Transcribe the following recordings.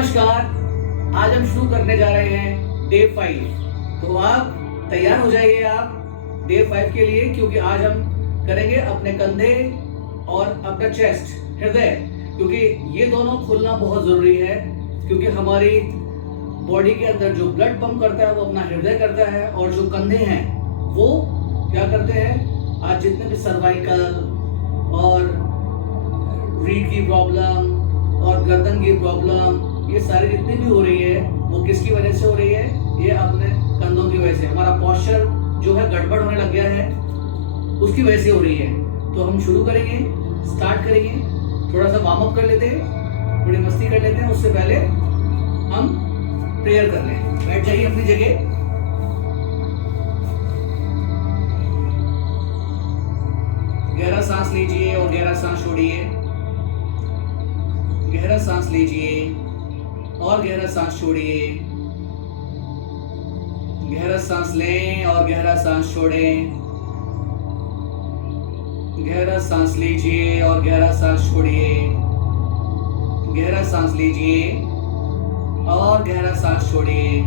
नमस्कार। आज हम शुरू करने जा रहे हैं डे 5। तो आप तैयार हो जाइए आप डे 5 के लिए, क्योंकि आज हम करेंगे अपने कंधे और अपना चेस्ट, हृदय, क्योंकि ये दोनों खुलना बहुत ज़रूरी है। क्योंकि हमारी बॉडी के अंदर जो ब्लड पंप करता है वो अपना हृदय करता है, और जो कंधे हैं वो क्या करते हैं। आज जितने भी सर्वाइकल और रीढ़ की प्रॉब्लम और गर्दन की प्रॉब्लम, ये सारी जितनी भी हो रही है वो किसकी वजह से हो रही है? ये अपने कंधों की वजह से। हमारा पोस्चर जो है गड़बड़ होने लग गया है, उसकी वजह से हो रही है। तो हम शुरू करेंगे, स्टार्ट करेंगे। थोड़ा सा वार्म अप कर लेते हैं, थोड़ी मस्ती कर लेते हैं। उससे पहले हम प्रेयर कर लें। बैठ जाइए अपनी जगह। गहरा सांस लीजिए और गहरा सांस छोड़िए। गहरा सांस लीजिए और गहरा सांस छोड़िए। गहरा सांस लें और गहरा सांस छोड़ें। गहरा सांस लीजिए और गहरा सांस छोड़िए। गहरा सांस लीजिए और गहरा सांस छोड़िए।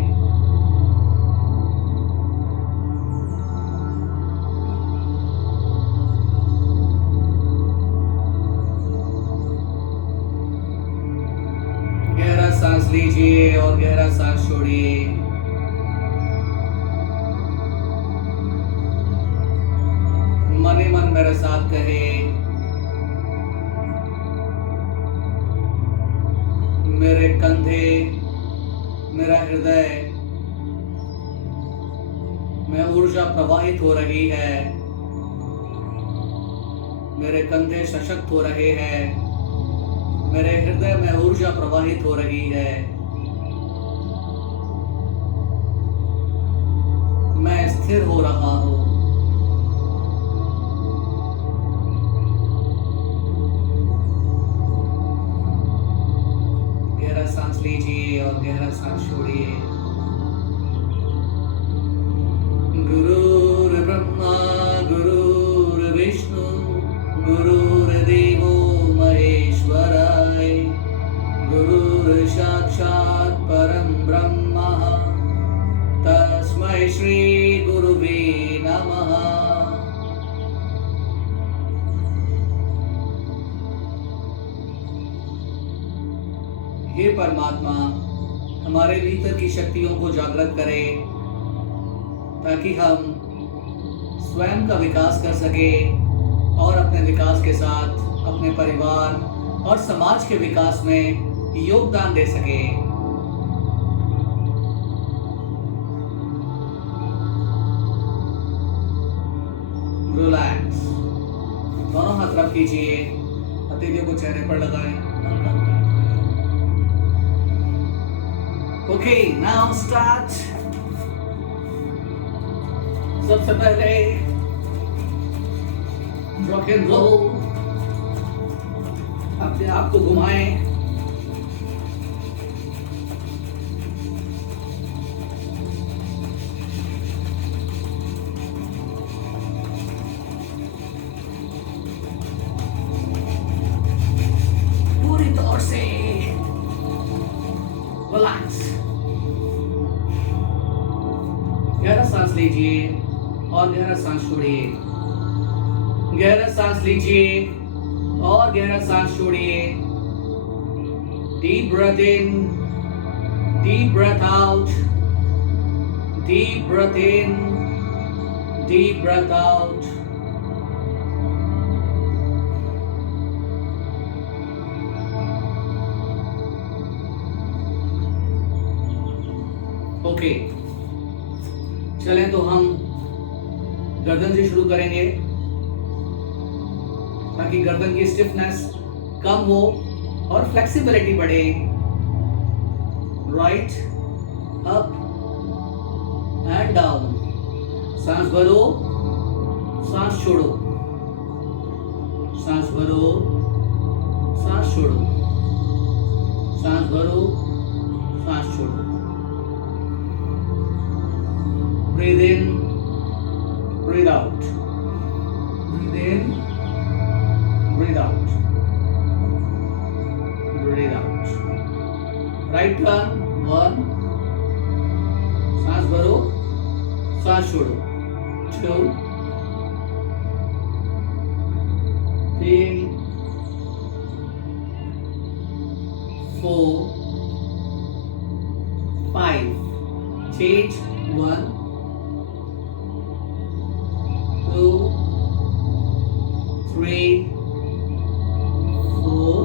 गहरा सांस लीजिए और गहरा सांस छोड़िए। मन ही मन मेरे साथ कहे, मेरे कंधे, मेरा हृदय में ऊर्जा प्रवाहित हो रही है। मेरे कंधे सशक्त हो रहे हैं। मेरे हृदय में ऊर्जा प्रवाहित हो रही है। मैं स्थिर हो रहा हूं। गहरा सांस लीजिए और गहरा सांस छोड़िए। गुरुर्ब्रह्मा गुरुर्विष्णु गुरुर्देवो महेश्वराय, गुरुर् साक्षात् परं ब्रह्म तस्मै श्री गुरुवे नमः। हे परमात्मा, हमारे भीतर की शक्तियों को जागृत करें, ताकि हम स्वयं का विकास कर सके और अपने विकास के साथ अपने परिवार और समाज के विकास में योगदान दे सके। रिलैक्स, दोनों हाथ रख कीजिए, हथेलियों को चेहरे पर लगाएं। Okay, now start. सबसे पहले रॉक एंड रोल, अपने आप को घुमाएं। पूरी तौर से रिलैक्स। गहरा सांस लीजिए और गहरा सांस छोड़िए। गहरा सांस लीजिए और गहरा सांस छोड़िए। Deep breath in, deep breath out, deep breath in, deep breath out. Okay, चलें तो हम गर्दन से शुरू करेंगे, ताकि गर्दन की स्टिफनेस कम हो और फ्लेक्सिबिलिटी बढ़े। Right, up and down. सांस भरो, सांस छोड़ो, सांस भरो, सांस छोड़ो, सांस भरो, सांस छोड़ो। Breathe in, breathe out, breathe in, breathe out, breathe out. Right turn 1, सांस भरो, सांस छोड़ो 2, 3, 4, 5. Change 1, 2, 3, 4,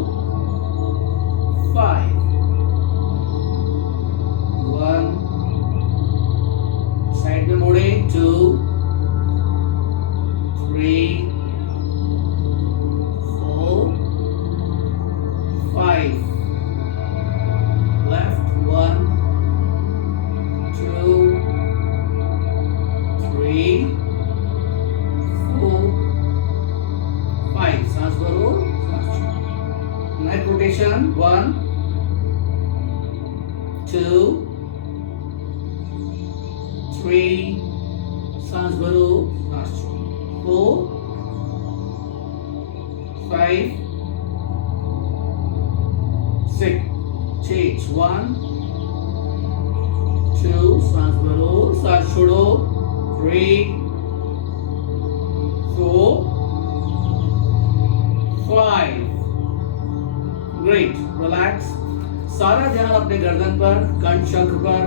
5. 1. साइड में मोड़े 2, 3, 4, 5. Left 1, 2, 3, 4, 5. सांस भरो, सांस छोड़ो. Neck rotation 1, 2, 3. सांस भरो, सांस छोड़ो. 4, 5, 6. Change 1, 2. सांस भरो, सांस छोड़ो. 3, 4, 5. ग्रेट. रिलैक्स. सारा ध्यान अपने गर्दन पर, कंठ चक्र पर,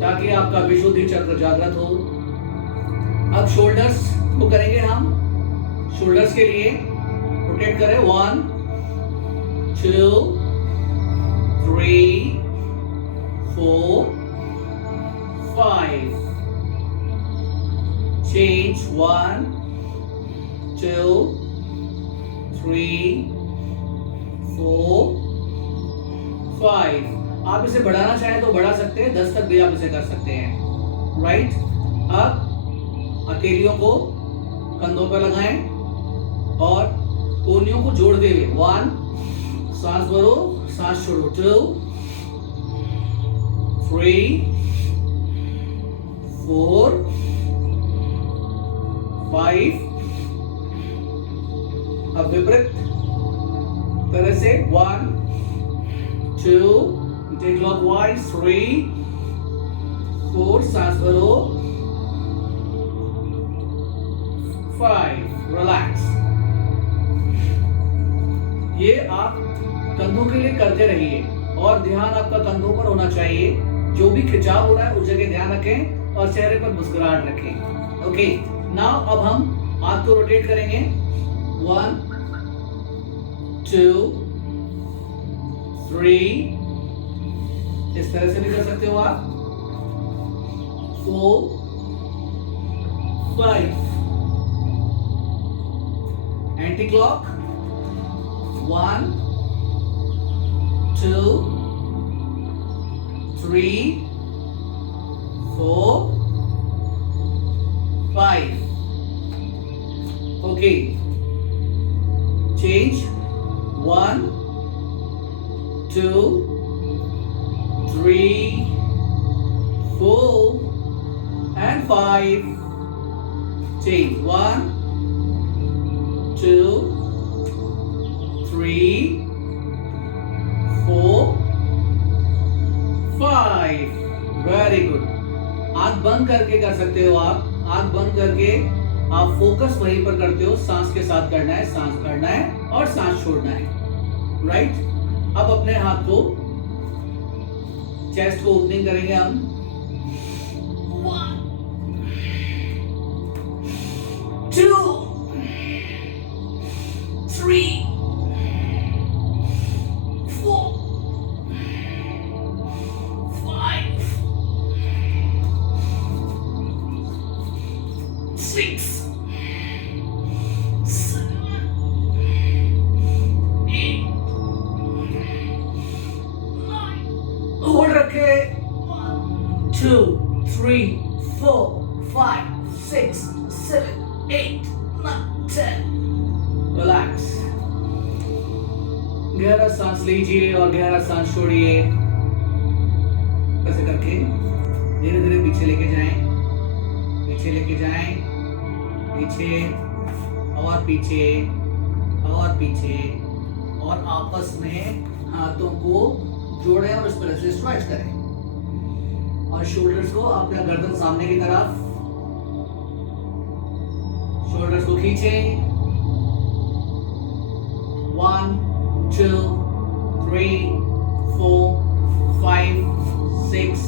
ताकि आपका विशुद्धि चक्र जागृत हो. अब शोल्डर्स को करेंगे हम. शोल्डर्स के लिए रोटेट करें 1, 2, 3, 4, 5. Change 1, 2, 3, 4, 5. आप इसे बढ़ाना चाहें तो बढ़ा सकते हैं, 10 तक भी आप इसे कर सकते हैं. राइट. अब हथेलियों को कंधों पर लगाएं और कोहनियों को जोड़ते हुए 1, सांस भरो, सांस छोड़ो. 2, 3, 4, 5. अब विपरीत तरह से 1, 2, clockwise 3, 4. सांस भरो. 5. रिलैक्स. ये आप कंधों के लिए करते रहिए और ध्यान आपका कंधों पर होना चाहिए. जो भी खिंचाव हो रहा है उस जगह ध्यान रखें और चेहरे पर मुस्कुराहट रखें. ओके. नाउ अब हम हाथ को रोटेट करेंगे. 1, 2, 3. इस तरह से भी कर सकते हो आप. 4, 5. Anti clock 1, 2, 3, 4, 5. Okay. Change 1, 2, 3, 4 and 5. Change 1, 2, 3, 4, 5. Very good. आंख बंद करके कर सकते हो आप. आंख बंद करके आप फोकस वहीं पर करते हो. सांस के साथ करना है, सांस भरना है और सांस छोड़ना है. राइट. अब अपने हाथ को, चेस्ट को ओपनिंग करेंगे हम. 1, 2, 3, 4, 5, 6, 7, 8, 9. होल्ड रखे. 1, 2, 3, 4, 5, 6, 7, 8, 9, 10. रिलैक्स. गहरा सांस लीजिए और गहरा सांस छोड़िए. ऐसे करके धीरे धीरे पीछे लेके जाएं, पीछे लेके जाएं, पीछे और पीछे और पीछे, और आपस में हाथों को जोड़ें और इस तरह से स्ट्रेच करें और शोल्डर्स को अपना गर्दन सामने की तरफ, शोल्डर्स को खींचें। 1 2 3 4 5 6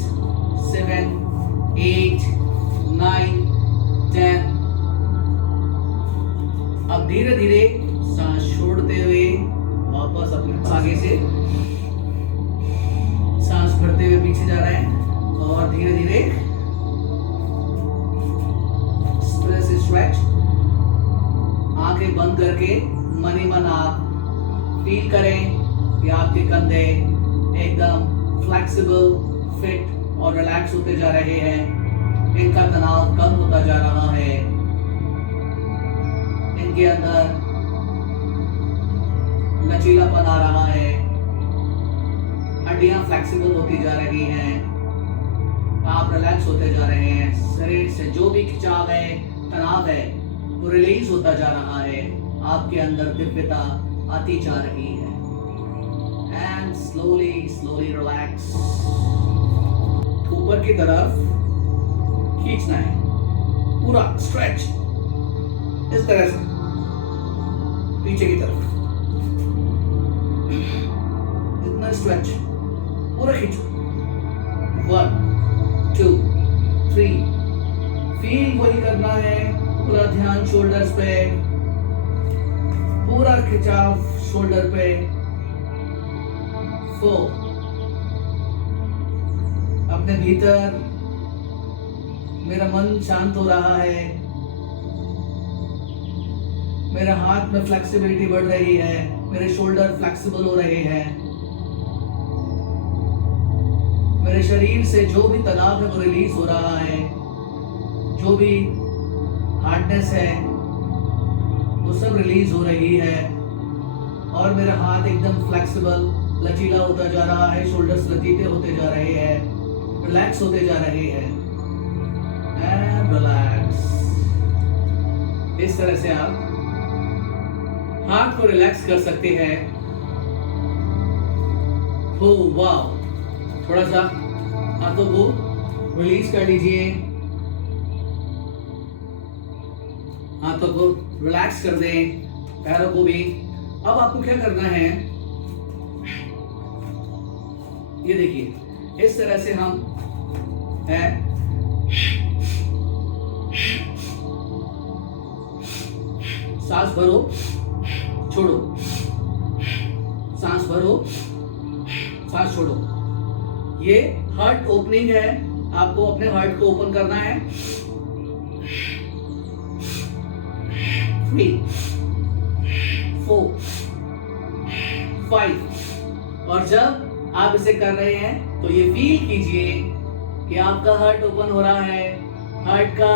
7 8 9 10। अब धीरे धीरे सांस छोड़ते हुए वापस अपने आगे से सांस भरते हुए पीछे जा रहे हैं और धीरे धीरे स्ट्रेच। आंखें बंद करके मन ही मन आप फील करें कि आपके कंधे एकदम फ्लेक्सिबल, फिट और रिलैक्स होते जा रहे हैं। इनका तनाव कम होता जा रहा है। इनके अंदर लचीलापन आ रहा है। हड्डियां फ्लेक्सिबल होती जा रही हैं। आप रिलैक्स होते जा रहे हैं। शरीर से जो भी खिंचाव है, तनाव है, वो रिलीज होता जा रहा है। आपके अंदर दिव्यता आती जा रही है। And slowly slowly relax. ऊपर की तरफ खींचना है, पूरा स्ट्रेच इस तरह से पीछे की तरफ। जितना स्ट्रेच पूरा खींचो। 1 2 3। फील वही करना है। पूरा ध्यान शोल्डर्स पे, पूरा खिंचाव शोल्डर पे। 4। अपने भीतर मेरा मन शांत हो रहा है। मेरे हाथ में फ्लेक्सिबिलिटी बढ़ रही है। मेरे शोल्डर फ्लेक्सिबल हो रहे हैं। मेरे शरीर से जो भी तनाव है वो रिलीज हो रहा है। जो भी हार्डनेस है वो सब रिलीज हो रही है और मेरा हाथ एकदम फ्लेक्सिबल, लचीला होता जा रहा है। शोल्डर्स लचीले होते जा रहे हैं, रिलैक्स होते जा रहे हैं। And relax. इस तरह से आप हाथ को रिलैक्स कर सकते हैं। हो वाह। थोड़ा सा हाथों को रिलीज कर लीजिए। हाथों को रिलैक्स कर दें, पैरों को भी। अब आपको क्या करना है, ये देखिए, इस तरह से हम हैं। सांस भरो, छोड़ो, सांस भरो, सांस छोड़ो। ये हार्ट ओपनिंग है। आपको अपने हार्ट को ओपन करना है। 3 4 5। और जब आप इसे कर रहे हैं तो ये फील कीजिए कि आपका हार्ट ओपन हो रहा है। हार्ट का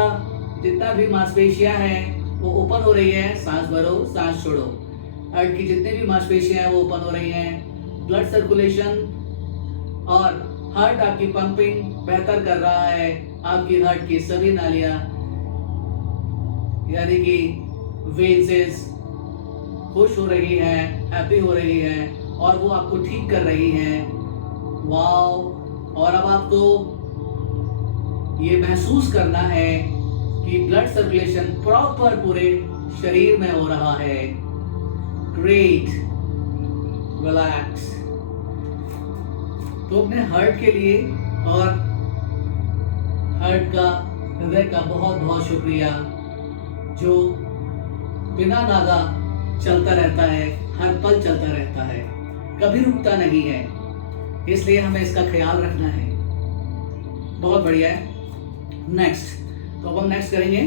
जितना भी मांसपेशियां हैं वो ओपन हो रही है। सांस भरो, सांस छोड़ो। हार्ट की जितनी भी मांसपेशियां हैं वो ओपन हो रही हैं। ब्लड सर्कुलेशन और हार्ट आपकी पंपिंग बेहतर कर रहा है। आपकी हार्ट की सभी नालियां यानी कि वेन्स खुश हो रही हैं, हैप्पी हो रही हैं और वो आपको ठीक कर रही हैं। वाओ। और अब आपको ये महसूस करना है कि ब्लड सर्कुलेशन प्रॉपर पूरे शरीर में हो रहा है। ग्रेट। रिलैक्स। तो अपने हार्ट के लिए और हार्ट का, हृदय का बहुत बहुत शुक्रिया जो बिना नागा चलता रहता है, हर पल चलता रहता है, कभी रुकता नहीं है। इसलिए हमें इसका ख्याल रखना है। बहुत बढ़िया है। नेक्स्ट, तो अब हम नेक्स्ट करेंगे।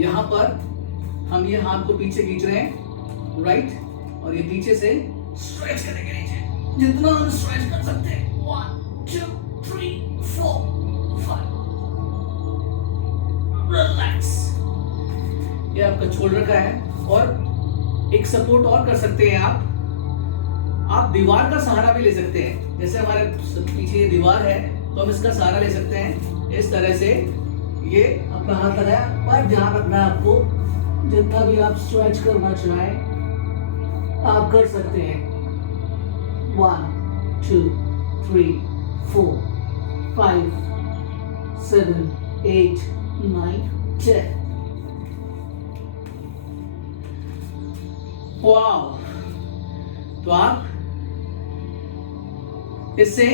यहाँ पर हम ये हाथ को पीछे खींच रहे हैं, राइट, और ये पीछे से स्ट्रेच करेंगे नीचे, जितना हम स्ट्रेच कर सकते हैं। 1 2 3 4 5। रिलैक्स। ये आपका शोल्डर का है। और एक सपोर्ट और कर सकते हैं आप दीवार का सहारा भी ले सकते हैं। जैसे हमारे पीछे ये दीवार है तो हम इसका सहारा ले सकते हैं। इस तरह से ये अपना हाथ लगाया, पर ध्यान रखना है आपको, जितना भी आप स्ट्रेच करना चाहें आप कर सकते हैं। 1 2, 3, 4, 5, 7, 8, 9, 10. वाव! तो आप इससे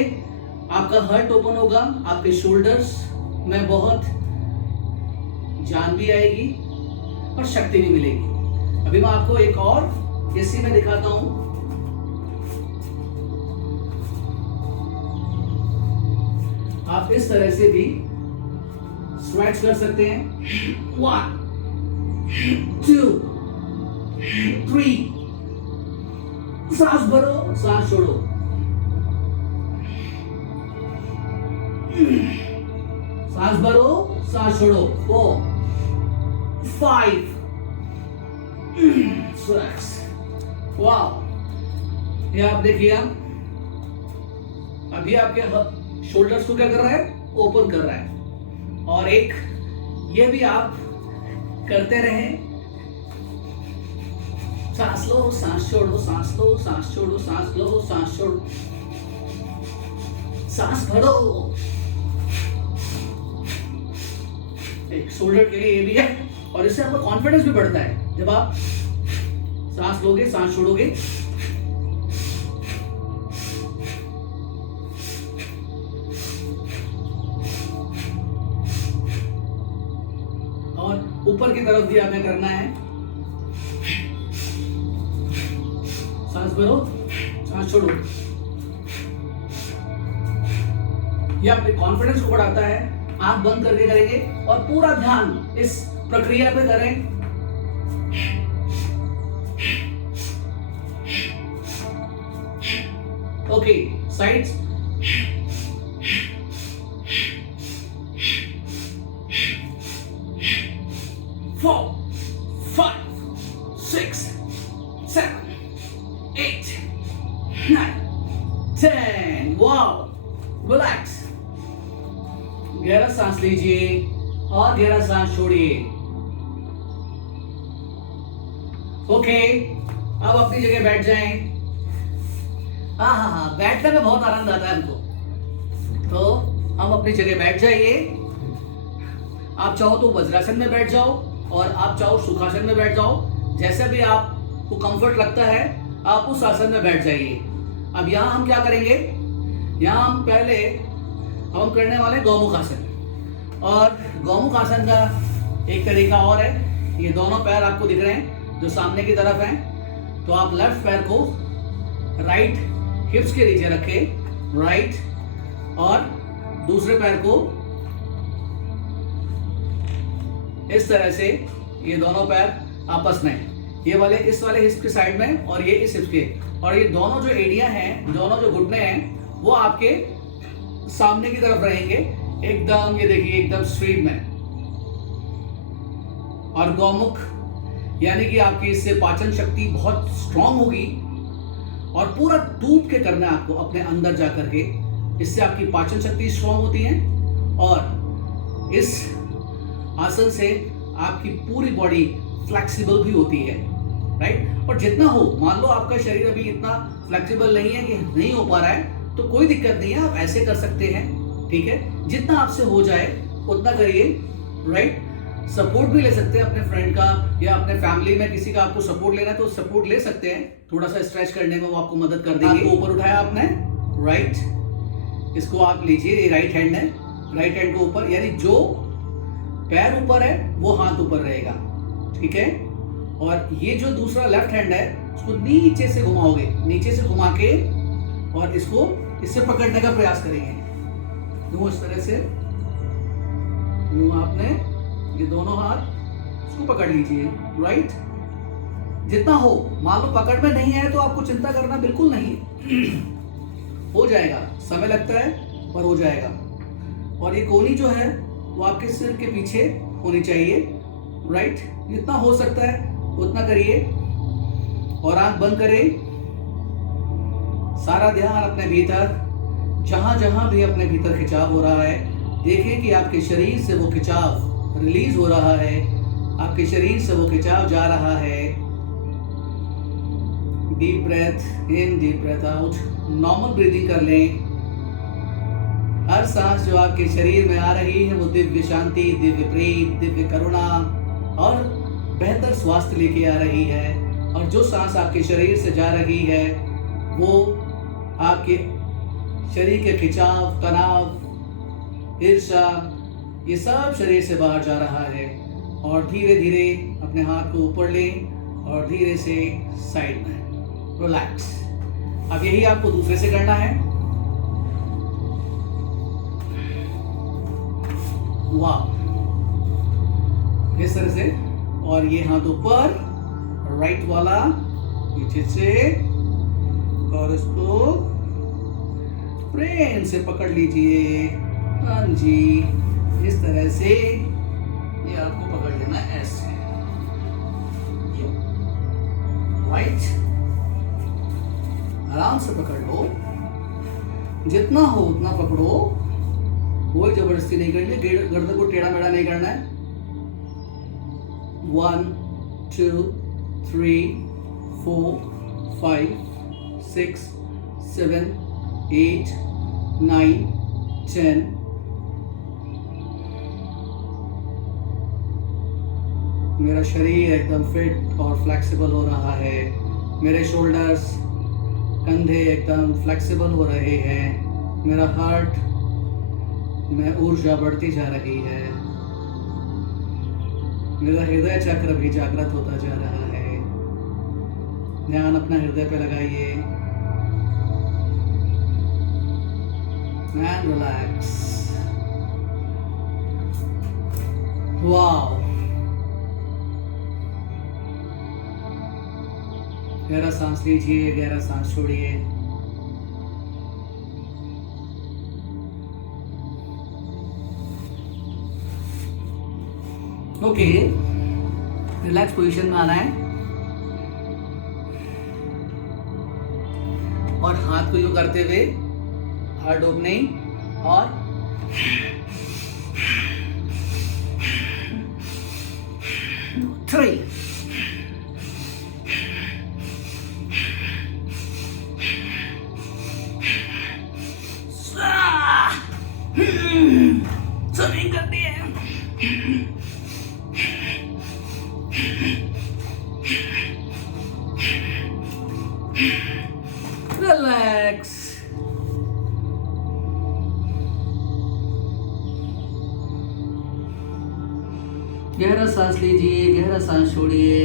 आपका हार्ट ओपन होगा, आपके शोल्डर्स में बहुत जान भी आएगी और शक्ति भी मिलेगी। अभी मैं आपको एक और इसी में दिखाता हूं। आप इस तरह से भी स्ट्रेच कर सकते हैं। 1, 2, 3, सांस भरो, सांस छोड़ो। सांस भरो, सांस छोड़ो। 4, 5, 6। वाह! ये आप देखिए, अभी आपके शोल्डर्स को क्या कर रहा है? ओपन कर रहा है। और एक ये भी आप करते रहें। सांस लो, सांस छोड़ो, सांस लो, सांस छोड़ो, सांस लो, सांस छोड़ो, सांस भरो। एक शोल्डर के लिए ये भी है और इससे आपका कॉन्फिडेंस भी बढ़ता है जब आप सांस लोगे, सांस छोड़ोगे। और ऊपर की तरफ भी हमें करना है। सांस भरो, सांस छोड़ो। ये आपके कॉन्फिडेंस को बढ़ाता है। आंख बंद करके करेंगे और पूरा ध्यान इस प्रक्रिया पे करें। Okay, sides. Four, 5, 6, 7, 8, 9, 10. Wow! Relax. गहरा सांस लीजिए और गहरा सांस छोड़िए। ओके, अब अपनी जगह बैठ जाएं। हाँ, बैठने में बहुत आनंद आता है हमको। तो हम अपनी जगह बैठ जाइए। आप चाहो तो वज्रासन में बैठ जाओ और आप चाहो सुखासन में बैठ जाओ। जैसे भी आपको कंफर्ट लगता है आप उस आसन में बैठ जाइए। अब यहाँ हम क्या करेंगे? यहाँ हम पहले हम करने वाले गौमुख आसन। और गौमुख आसन का एक तरीका और है। ये दोनों पैर आपको दिख रहे हैं जो सामने की तरफ हैं। तो आप लेफ्ट पैर को राइट हिप्स के नीचे रखें, राइट, और दूसरे पैर को इस तरह से, ये दोनों पैर आपस में, ये वाले इस वाले हिप्स के साइड में और ये इस हिप्स के, और ये दोनों जो एड़ियां हैं, दोनों जो घुटने हैं वो आपके सामने की तरफ रहेंगे एकदम। ये देखिए एकदम स्ट्रेट में। और गौमुख यानी कि आपकी इससे पाचन शक्ति बहुत स्ट्रांग होगी और पूरा डूब के करना है आपको अपने अंदर जा करके। इससे आपकी पाचन शक्ति स्ट्रांग होती है और इस आसन से आपकी पूरी बॉडी फ्लेक्सिबल भी होती है, राइट। और जितना हो, मान लो आपका शरीर अभी इतना फ्लेक्सिबल नहीं है कि नहीं हो पा रहा है, तो कोई दिक्कत नहीं है, आप ऐसे कर सकते हैं, ठीक है। जितना आपसे हो जाए उतना करिए, राइट। सपोर्ट भी ले सकते हैं अपने फ्रेंड का या अपने फैमिली में किसी का आपको सपोर्ट लेना है तो सपोर्ट ले सकते हैं। थोड़ा सा स्ट्रेच करने में वो आपको मदद कर देंगे। आपको ऊपर उठाया आपने, राइट, इसको आप लीजिए, ये राइट हैंड है, राइट हैंड को ऊपर, यानी जो पैर ऊपर है वो हाथ ऊपर रहेगा, ठीक है। और ये जो दूसरा लेफ्ट हैंड है उसको नीचे से घुमाओगे, नीचे से घुमा के और इसको इससे पकड़ने का प्रयास करेंगे। यूं इस तरह से, यूं आपने ये दोनों हाथ इसको पकड़ लीजिए, राइट। जितना हो, मान लो पकड़ में नहीं है तो आपको चिंता करना बिल्कुल नहीं हो जाएगा, समय लगता है पर हो जाएगा। और ये कोहनी जो है वो आपके सिर के पीछे होनी चाहिए, राइट। जितना हो सकता है उतना करिए और आंख बंद करें। सारा ध्यान अपने भीतर, जहां जहां भी अपने भीतर खिंचाव हो रहा है, देखें कि आपके शरीर से वो खिंचाव रिलीज हो रहा है, आपके शरीर से वो खिंचाव जा रहा है। Deep breath in, deep breath out. Normal breathing कर लें। हर सांस जो आपके शरीर में आ रही है वो दिव्य शांति, दिव्य प्रेम, दिव्य करुणा और बेहतर स्वास्थ्य लेके आ रही है। और जो सांस आपके शरीर से जा रही है वो आपके शरीर के खिंचाव, तनाव, ईर्ष्या, ये सब शरीर से बाहर जा रहा है। और धीरे धीरे अपने हाथ को ऊपर लें और धीरे से साइड में रिलैक्स। अब यही आपको दूसरे से करना है। वाह, इस तरह से। और ये हाथ ऊपर, राइट वाला पीछे से, और इसको प्रेम से पकड़ लीजिए। हाँ जी, इस तरह से ये आपको पकड़ लेना है ऐसे, राइट। आराम से पकड़ लो, जितना हो उतना पकड़ो, कोई जबरदस्ती नहीं करनी है, गर्दन को टेढ़ा मेढ़ा नहीं करना है। 1 2 3 4 5 6 7 8 9 10। मेरा शरीर एकदम फिट और फ्लेक्सिबल हो रहा है। मेरे शोल्डर्स, कंधे एकदम फ्लेक्सिबल हो रहे हैं। मेरा हार्ट में ऊर्जा बढ़ती जा रही है। मेरा हृदय चक्र भी जागृत होता जा रहा है। ध्यान अपना हृदय पे लगाइए एंड रिलैक्स। वाओ, गहरा सांस लीजिए, गहरा सांस छोड़िए। ओके, रिलैक्स पोजीशन में आना है और हाथ को यूं करते हुए हाथ डूबने और थ्री, स्विमिंग करती है। रिलैक्स। गहरा सांस लीजिए, गहरा सांस छोड़िए।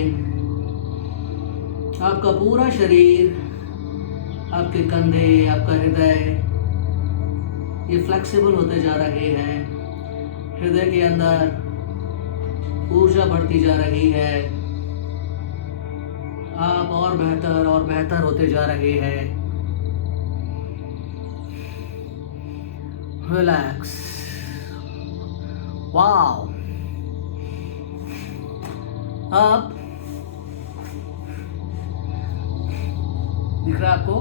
आपका पूरा शरीर, आपके कंधे, आपका हृदय ये फ्लेक्सिबल होते जा रहे हैं। हृदय के अंदर ऊर्जा बढ़ती जा रही है। आप और बेहतर होते जा रहे हैं। रिलैक्स। वाओ। अब दिख रहा है आपको?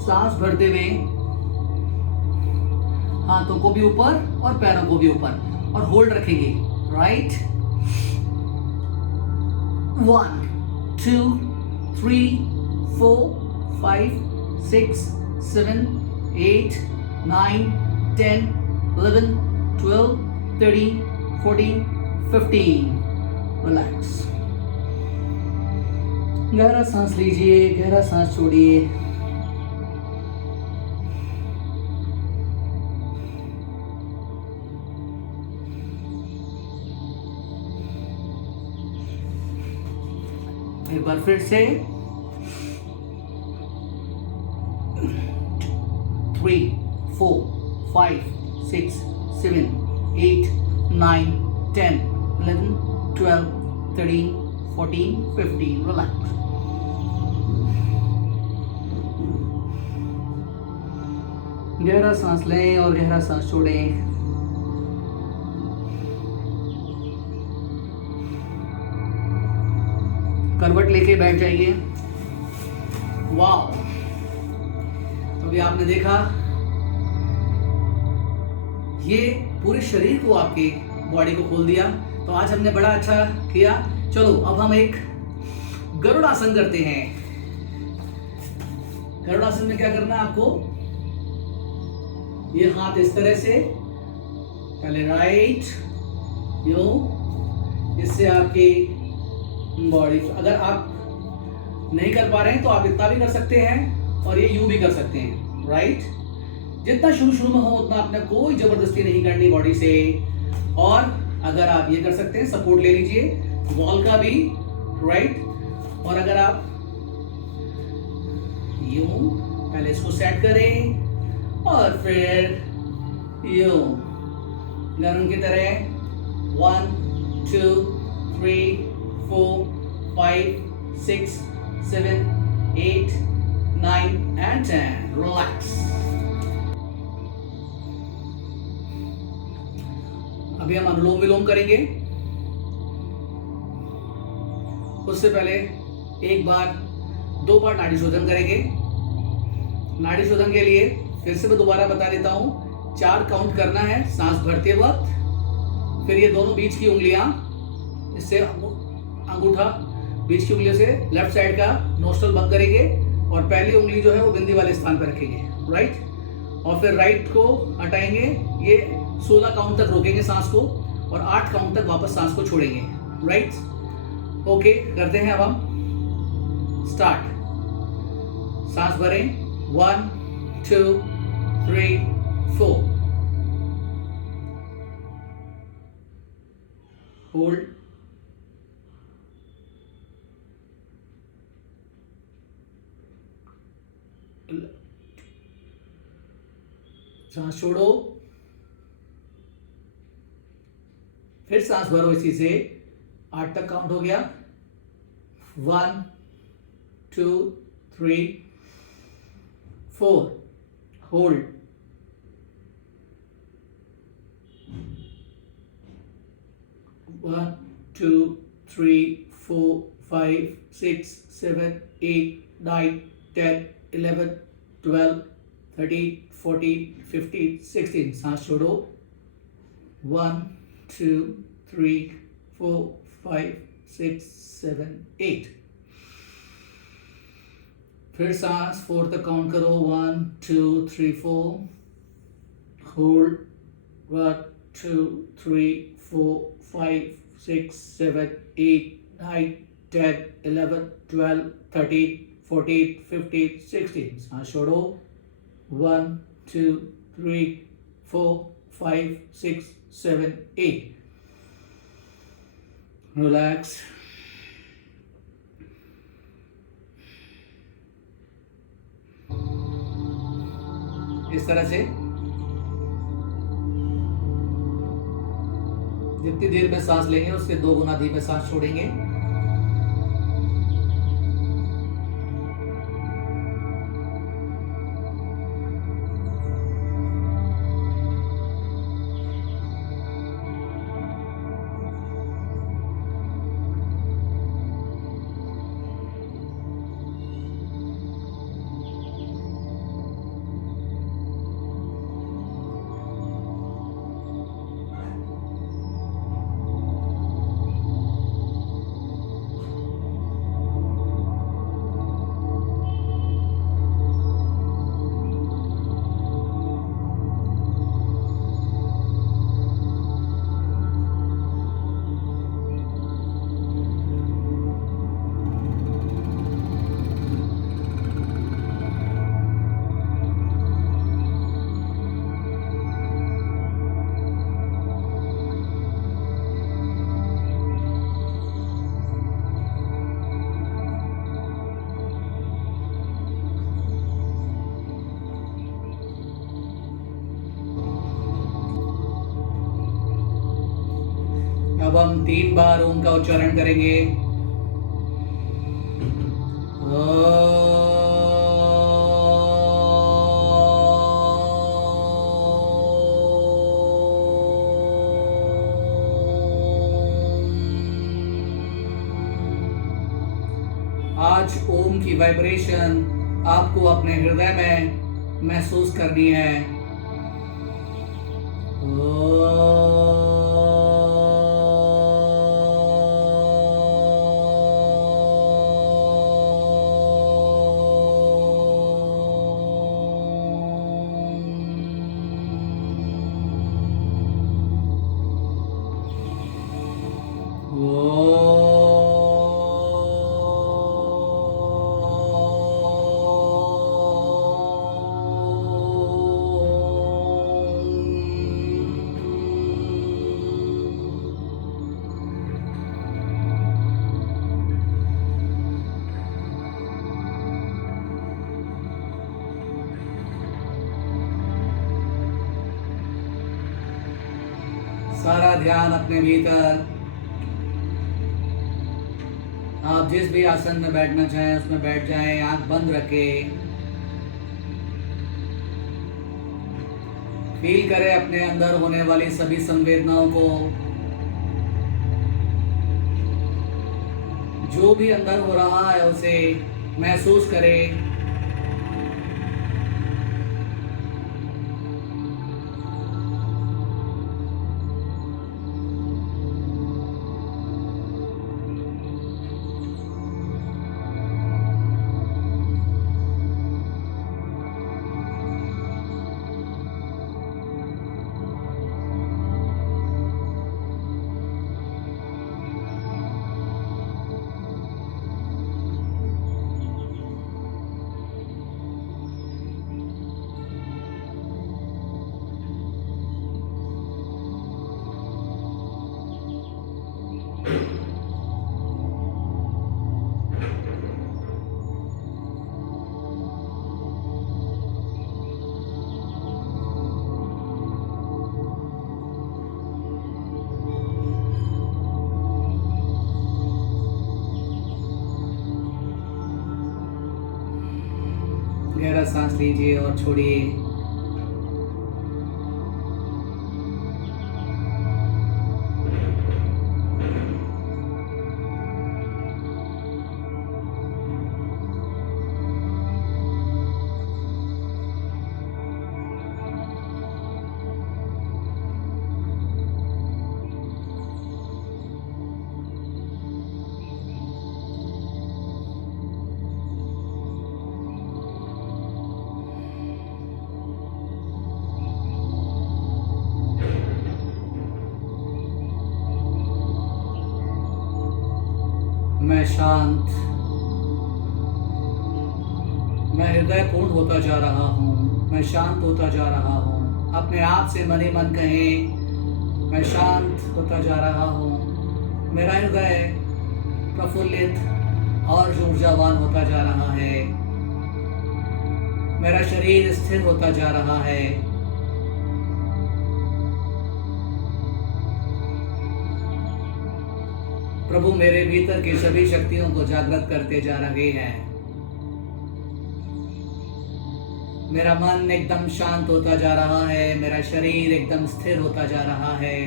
सांस भरते हुए हाथों को भी ऊपर और पैरों को भी ऊपर और होल्ड रखेंगे। राइट, 1 2 3 4 5 6 7 8 9 10 11 12 13 14 15। रिलैक्स। गहरा सांस लीजिए, गहरा सांस छोड़िए। एक बार फिर से 3 4 5 6 7 8 9 10 11 12 13 14 15। रिलैक्स। गहरा सांस लें और गहरा सांस छोड़ें। करवट लेके बैठ जाइए। वाओ, तो अभी आपने देखा ये पूरे शरीर को, आपके बॉडी को खोल दिया। तो आज हमने बड़ा अच्छा किया। चलो अब हम एक गरुड़ासन करते हैं। गरुड़ासन में क्या करना है आपको, ये हाथ इस तरह से, पहले राइट यूं, इससे आपकी बॉडी, अगर आप नहीं कर पा रहे हैं तो आप इतना भी कर सकते हैं और ये यूं भी कर सकते हैं, राइट। जितना शुरू में हो उतना आपने कोई जबरदस्ती नहीं करनी बॉडी से। और अगर आप ये कर सकते हैं, सपोर्ट ले लीजिए वॉल का भी, राइट। और अगर आप यूं पहले इसको सेट करें और फिर यूं गरुड़ की तरह 1 2 3 4 5 6 7 8 9 and 10, रिलैक्स। अभी हम अनुलोम विलोम करेंगे। उससे पहले एक बार 2 बार नाड़ी शोधन करेंगे। नाड़ी शोधन के लिए फिर से मैं दोबारा बता देता हूं, 4 काउंट करना है सांस भरते वक्त। फिर ये दोनों बीच की उंगलियां, इससे अंगूठा बीच की उंगलियों से लेफ्ट साइड का नोस्ट्रल बंद करेंगे और पहली उंगली जो है वो बिंदी वाले स्थान पर रखेंगे, राइट। और फिर राइट को हटाएंगे, ये 16 काउंट तक रोकेंगे सांस को और 8 काउंट तक वापस सांस को छोड़ेंगे, राइट। ओके, करते हैं अब हम स्टार्ट। सांस भरें 1 2 3 4, होल्ड, सांस छोड़ो, फिर सांस भरो इसी से, 8 तक काउंट हो गया। 1 2 3 4, होल्ड, 1 2 3 4 5 6 7 8 9 10 11 12 13 14 15 16, सांस छोड़ो। 1 2 3 4 5 6 7 8, फिर सांस 4 तक काउंट करो। 1 2 3 4, होल्ड, 1 2 3 4 5 6 7 8 9 10 11 12 13 14 15 16, सांस छोड़ो। 1 2 3 4 5 6 7 8, रिलैक्स। इस तरह से जितनी देर में सांस लेंगे उससे 2 गुना धीमे सांस छोड़ेंगे। अब हम 3 बार ओम का उच्चारण करेंगे। आज ओम की वाइब्रेशन आपको अपने हृदय में महसूस करनी है। सारा ध्यान अपने भीतर। आप जिस भी आसन में बैठना चाहें उसमें बैठ जाएं, आंख बंद रखें। फील करें अपने अंदर होने वाली सभी संवेदनाओं को। जो भी अंदर हो रहा है उसे महसूस करें। गहरा सांस लीजिए और छोड़िए। मैं शांत, मैं हृदय पूर्ण होता जा रहा हूँ। मैं शांत होता जा रहा हूँ। अपने आप से मन ही मन कहें, मैं शांत होता जा रहा हूँ। मेरा हृदय प्रफुल्लित और ऊर्जावान होता जा रहा है। मेरा शरीर स्थिर होता जा रहा है। प्रभु मेरे भीतर की सभी शक्तियों को जागृत करते जा रहे हैं। मेरा मन एकदम शांत होता जा रहा है। मेरा शरीर एकदम स्थिर होता जा रहा है।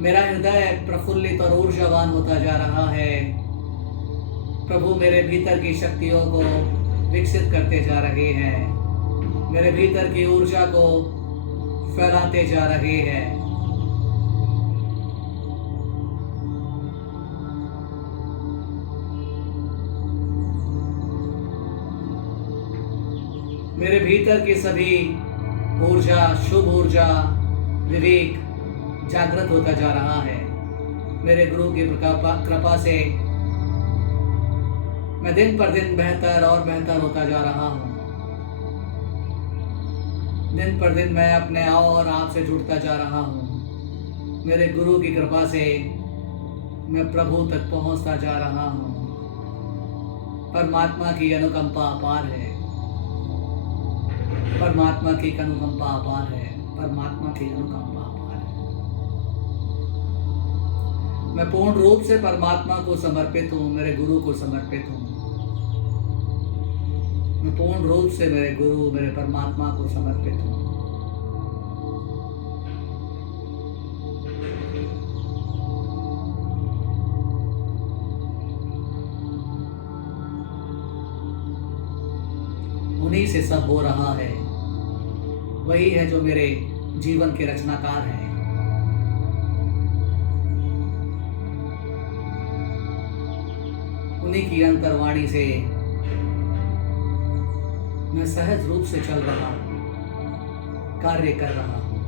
मेरा हृदय प्रफुल्लित और ऊर्जावान होता जा रहा है। प्रभु मेरे भीतर की शक्तियों को विकसित करते जा रहे हैं। मेरे भीतर की ऊर्जा को फैलाते जा रहे हैं। मेरे भीतर की सभी ऊर्जा, शुभ ऊर्जा, विवेक जागृत होता जा रहा है। मेरे गुरु की कृपा से मैं दिन पर दिन बेहतर और बेहतर होता जा रहा हूँ। दिन पर दिन मैं अपने और आप से जुड़ता जा रहा हूँ। मेरे गुरु की कृपा से मैं प्रभु तक पहुँचता जा रहा हूँ। परमात्मा की अनुकंपा अपार है। परमात्मा की अनुकंपा अपार है। परमात्मा की अनुकंपा अपार है। मैं पूर्ण रूप से परमात्मा को समर्पित हूँ। मेरे गुरु को समर्पित हूँ। मैं पूर्ण रूप से मेरे गुरु, मेरे परमात्मा को समर्पित हूँ। उन्हीं से सब हो रहा है। वही है जो मेरे जीवन के रचनाकार हैं। उन्हीं की अंतर्वाणी से मैं सहज रूप से चल रहा हूँ, कार्य कर रहा हूँ।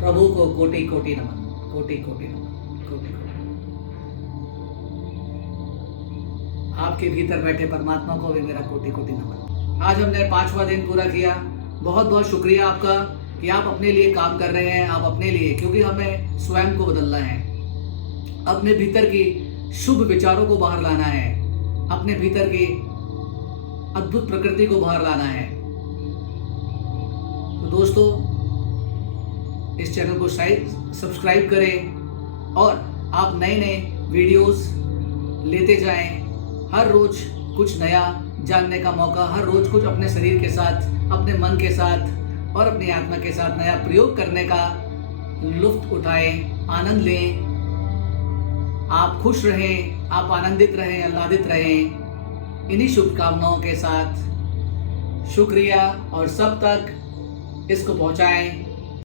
प्रभु को कोटि कोटि नमन, कोटि कोटि नमन, कोटि कोटि। आपके भीतर बैठे परमात्मा को भी मेरा कोटि कोटि नमन। आज हमने 5वां दिन पूरा किया। बहुत बहुत शुक्रिया आपका कि आप अपने लिए काम कर रहे हैं। आप अपने लिए, क्योंकि हमें स्वयं को बदलना है। अपने भीतर की शुभ विचारों को बाहर लाना है। अपने भीतर की अद्भुत प्रकृति को बाहर लाना है। तो दोस्तों, इस चैनल को सब्सक्राइब करें और आप नए नए वीडियोस लेते जाएं। हर रोज कुछ नया जानने का मौका, हर रोज कुछ अपने शरीर के साथ, अपने मन के साथ और अपनी आत्मा के साथ नया प्रयोग करने का लुत्फ उठाएं, आनंद लें। आप खुश रहें, आप आनंदित रहें, आह्लादित रहें। इन्हीं शुभकामनाओं के साथ शुक्रिया और सब तक इसको पहुंचाएं।